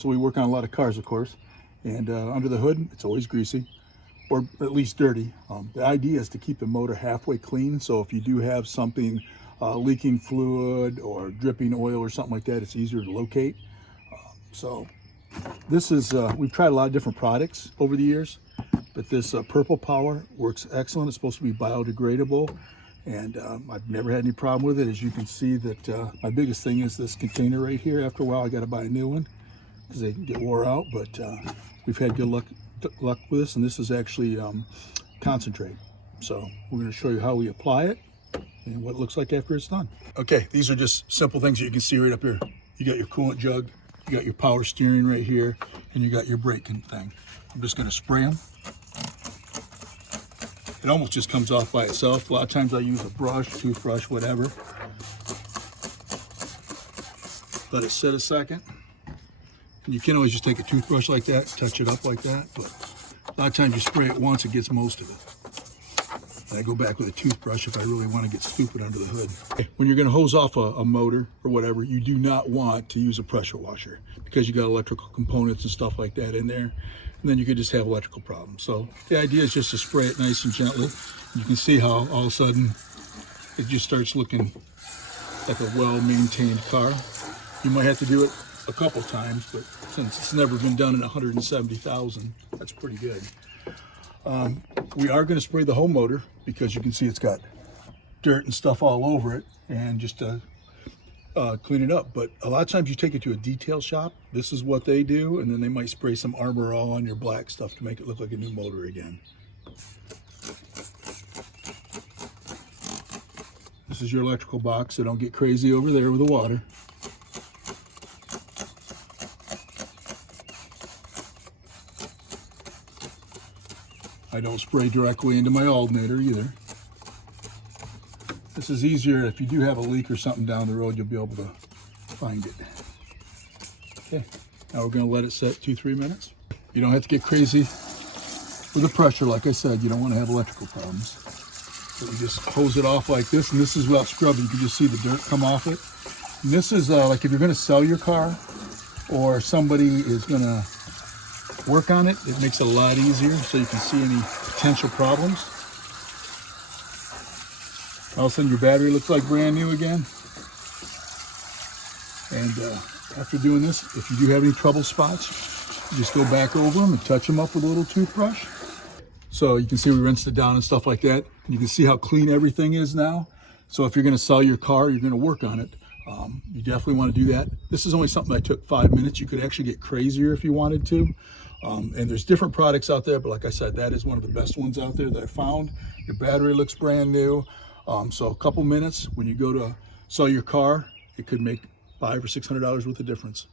So we work on a lot of cars, of course. And under the hood, it's always greasy, or at least dirty. The idea is to keep the motor halfway clean. So if you do have something leaking fluid or dripping oil or something like that, it's easier to locate. So this is, we've tried a lot of different products over the years, but this Purple Power works excellent. It's supposed to be biodegradable, and I've never had any problem with it. As you can see, that my biggest thing is this container right here. After a while, I got to buy a new one because they get wore out, but we've had good luck with this, and this is actually concentrate. So we're going to show you how we apply it and what it looks like after it's done. Okay, these are just simple things that you can see right up here. You got your coolant jug, you got your power steering right here, and you got your braking thing. I'm just going to spray them. It almost just comes off by itself. A lot of times I use a brush, toothbrush, whatever. Let it sit a second. And you can always just take a toothbrush like that, touch it up like that, but a lot of times you spray it once, it gets most of it. And I go back with a toothbrush if I really want to get stupid under the hood. When you're going to hose off a motor or whatever, you do not want to use a pressure washer because you got electrical components and stuff like that in there, and then you could just have electrical problems. So the idea is just to spray it nice and gently. You can see how all of a sudden it just starts looking like a well-maintained car. You might have to do it a couple times, but since it's never been done in 170,000, that's pretty good. We are going to spray the whole motor because you can see it's got dirt and stuff all over it, and just to clean it up. But a lot of times you take it to a detail shop, this is what they do, and then they might spray some Armor All on your black stuff to make it look like a new motor again. This is your electrical box, so don't get crazy over there with the water. I don't spray directly into my alternator either. This is easier if you do have a leak or something down the road, you'll be able to find it. Okay, now we're going to let it set 2-3 minutes. You don't have to get crazy with the pressure. Like I said, you don't want to have electrical problems. So you just hose it off like this, and this is without scrubbing. You can just see the dirt come off it. And this is like if you're going to sell your car or somebody is going to work on it, it makes it a lot easier so you can see any potential problems. All of a sudden your battery looks like brand new again. And after doing this, if you do have any trouble spots, you just go back over them and touch them up with a little toothbrush. So you can see we rinsed it down and stuff like that. And you can see how clean everything is now. So if you're going to sell your car, you're going to work on it, you definitely want to do that. This is only something that took 5 minutes. You could actually get crazier if you wanted to. And there's different products out there, but like I said, that is one of the best ones out there that I found. Your battery looks brand new. So a couple minutes when you go to sell your car, it could make $500 or $600 worth of difference.